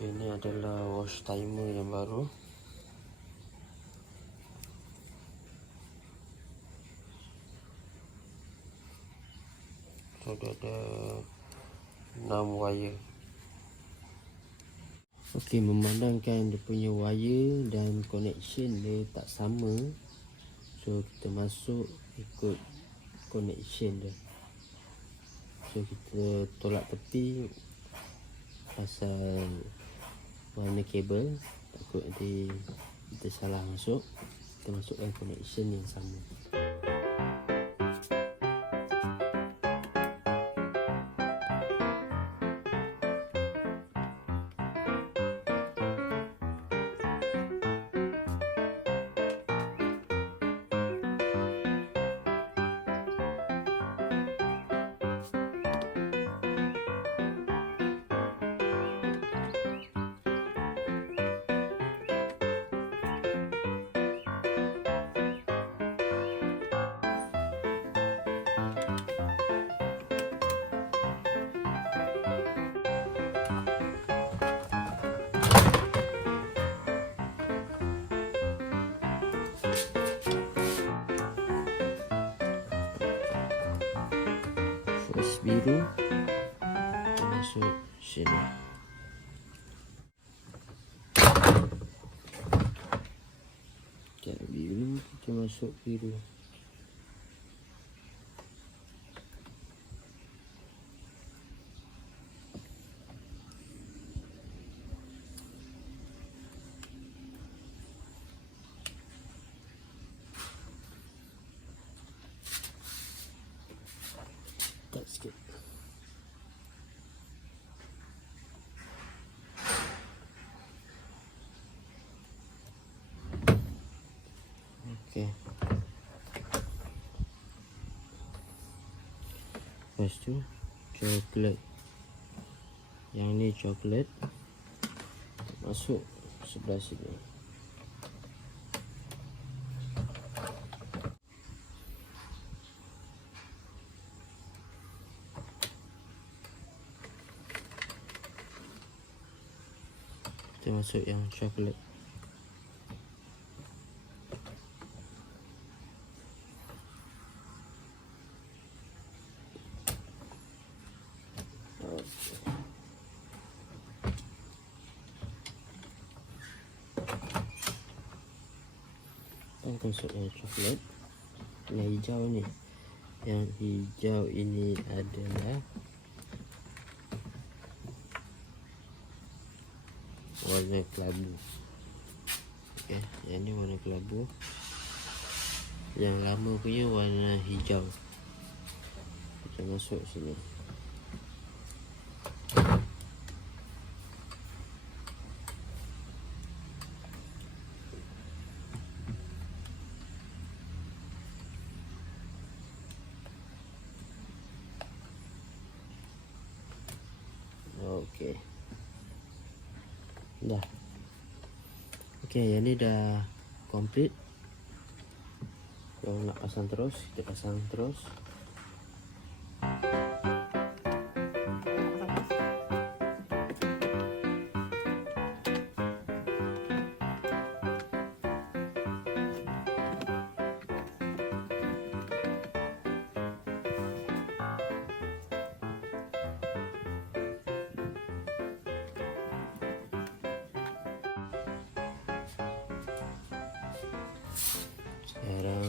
Okay, ini adalah wash timer yang baru. So, dia ada 6 wire. Okey, memandangkan dia punya wire dan connection dia tak sama, so kita masuk ikut connection dia. So kita tolak tepi pasal warna kabel, takut nanti kita salah masuk. Kita masukkan connection yang sama. Flash biru masuk sini. Okay, biru kita masuk biru. That's good. Okay. Lepas tu coklat. Yang ni coklat masuk sebelah sini. Kita masuk yang coklat. Kita masuk yang coklat. Yang hijau ni. Yang hijau ini adalah warna kelabu. Okay, yang ni warna kelabu. Yang lama punya warna hijau. Kita masuk sini. Okey. Dah. Okey, yang ni dah complete. Kalau nak pasang terus, kita pasang terus. Sekarang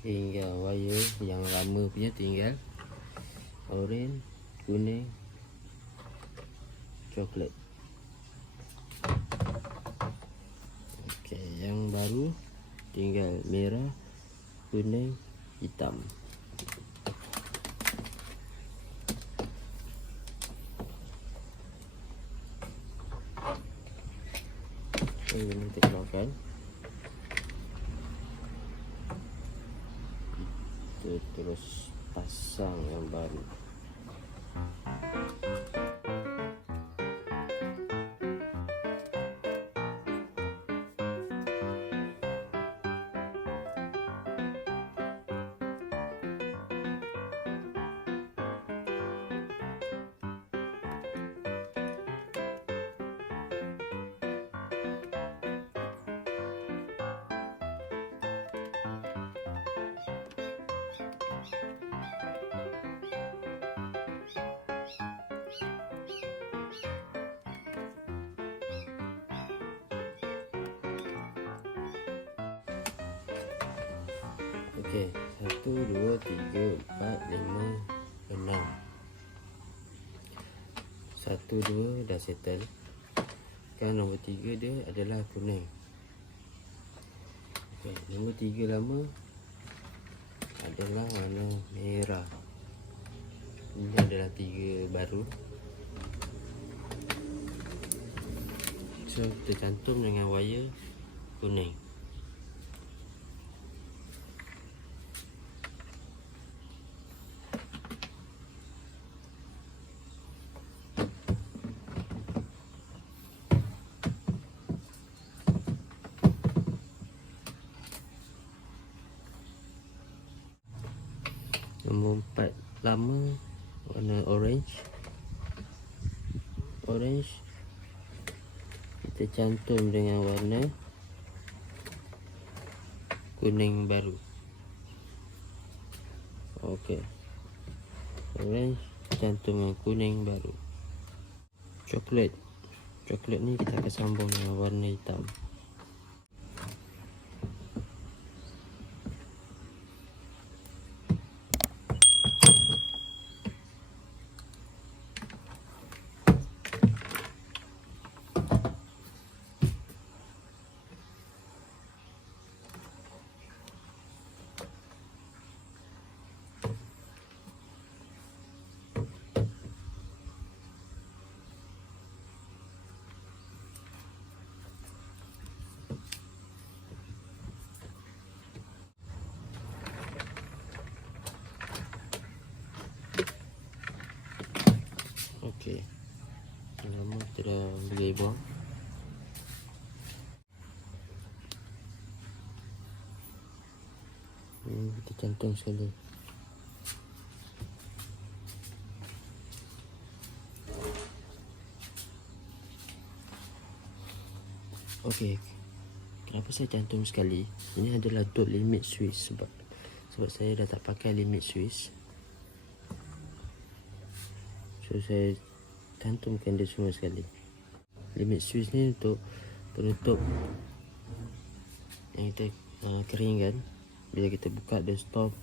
tinggal wire yang lama punya, tinggal oren, kuning, coklat. Okey, yang baru tinggal merah, kuning, hitam. Ini kita keluarkan. Kita terus pasang yang baru. Okey, 1, 2, 3, 4, 5, 6. 1, 2 dah settle. Kan nombor 3 dia adalah kuning. Okey, nombor 3 lama adalah warna merah. Ini adalah 3 baru. So kita cantum dengan wayar kuning. Nombor 4 lama warna orange. Kita cantum dengan warna kuning baru. Okey, orange cantum dengan kuning baru. Coklat ni kita akan sambung dengan warna hitam. Okey, lama kita dah boleh buang. Kita cantum sekali. Okey, kenapa saya cantum sekali? Ini adalah untuk limit switch, sebab saya dah tak pakai limit switch. So saya cantumkan dia semua sekali. Limit switch ni untuk penutup yang kita keringkan. Bila kita buka dia stop.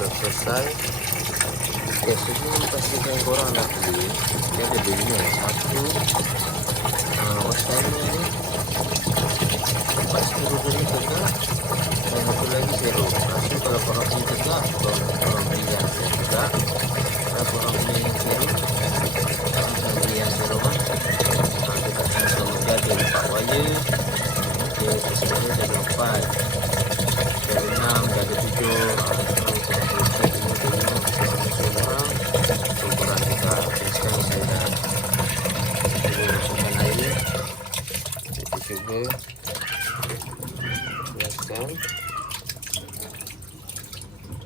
sudah selesai. Oke, sebelum pastikan korang dah beli, dia ada belinya satu wash timer ni, tempat seluruh beri tegak, dan satu lagi zero. So kalau korang beli tegak, korang beli yang tegak. Kalau korang beli yang zero, korang bisa beli yang zero kan. Dekat sama-sama dia ada 4 wire. Dia sebenarnya dia ada 4, dia ada 6, dia ada 7. Korang kita sekarang saya dah masukkan air, kita cuba biaskan.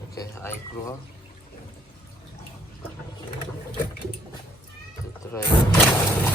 Okey, air keluar, kita try.